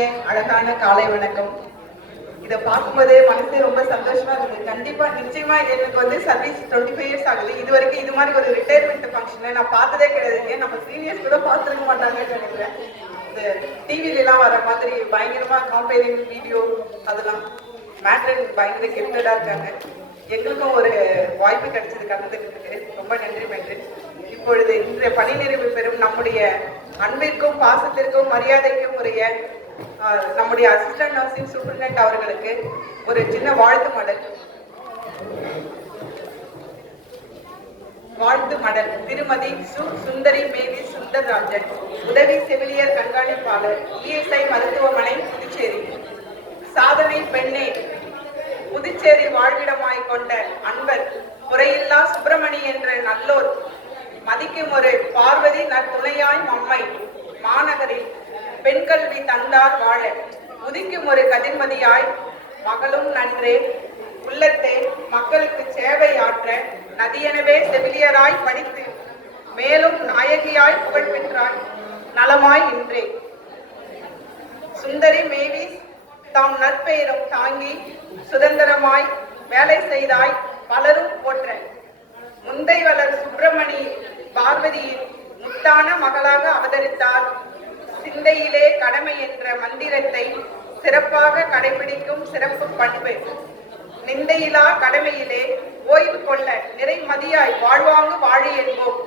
இனிய அழகான காலை வணக்கம். இதை பார்க்கும்போதே மனசு ரொம்ப சந்தோஷமா இருக்குது. கண்டிப்பா நிச்சயமா எனக்கு வந்து சர்வீஸ் 25 இயர்ஸ் ஆகுது. இது வரைக்கும் இது மாதிரி ஒரு ரிட்டையர்மெண்ட் ஃபங்க்ஷனை நான் பார்த்ததே கிடையாது. நம்ம சீனியர்ஸ் கூட பார்த்துருக்க மாட்டாங்கன்னு நினைக்கிறேன். இந்த டிவிலாம் வர மாதிரி பயங்கரமா காம்பேரிங் வீடியோ அதெல்லாம் மேட்ரன் பயங்கர கிஃப்டடா இருக்காங்க. எங்களுக்கும் ஒரு வாய்ப்பு கிடைச்சது கலந்துக்கிறதுக்கு ரொம்ப நன்றி மேட்ரன். இப்பொழுது இன்றைய பணி நிறைவு பெறும் நம்முடைய அன்பிற்கும் பாசத்திற்கும் மரியாதைக்கும் உரிய நம்முடைய அசிஸ்டன்ட் நர்சிங் சூப்பரிண்டென்ட் அவர்களுக்கு ஒரு சின்ன வாழ்த்து மடல். வாழ்த்து மடல் திருமதி சுந்தரி மேவி சுந்தரராஜன், உதவி செவிலியர் கண்காணிப்பாளர், இஎஸ்ஐ மருத்துவமனை, புதுச்சேரி. சாதனை பெண்ணே, புதுச்சேரி வாழ்விடமாய் கொண்ட அன்பர் குறையில்லா சுப்பிரமணி என்ற நல்லோர் மதிக்கும் ஒரு பார்வதி நற்துணையாய் மம்மை மாநகரில் பெண் கல்வி தந்தார் வாழ உதிக்கும் ஒரு கதிர்மதியாய் மகளும் நன்றே உள்ளத்தே மக்களுக்கு சேவை ஆற்ற நதியெனவே செவிலியராய் படித்து மேலும் நாயகியாய் புகழ் பெற்றாய் நலமாய் இன்றே. சுந்தரி மேவிஸ் தாம் நற்பெயரும் தாங்கி சுதந்திரமாய் வேலை செய்தாய் பலரும் போற்ற முந்தை வளர் சுப்பிரமணி பார்வதியின் முத்தான மகளாக அவதரித்தார். சிந்தையிலே கடமை என்ற மந்திரத்தை சிறப்பாக கடைபிடிக்கும் சிறப்பு பண்பு. நிந்தையிலா கடமையிலே ஓய்வு கொள்ள நிறைமதியாய் வாழ்வாங்கு வாழி என்போம்.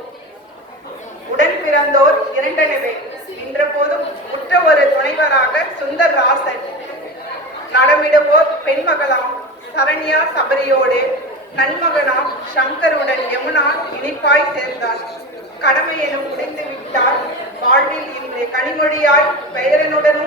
உடன் பிறந்தோர் இரண்டனவே நின்ற போதும் உற்ற ஒரு துணைவராக சுந்தர் ராசன் நடமிடுவோர் பெண்மகளாம் சரண்யா சபரியோடு நன்மகனாம் சங்கருடன் யமுனா இனிப்பாய் சேர்ந்தார். கடமை எனும் உடைந்து விட்டார் வாழ்வில் இன்று கனிமொழியாய் பெயரனுடன்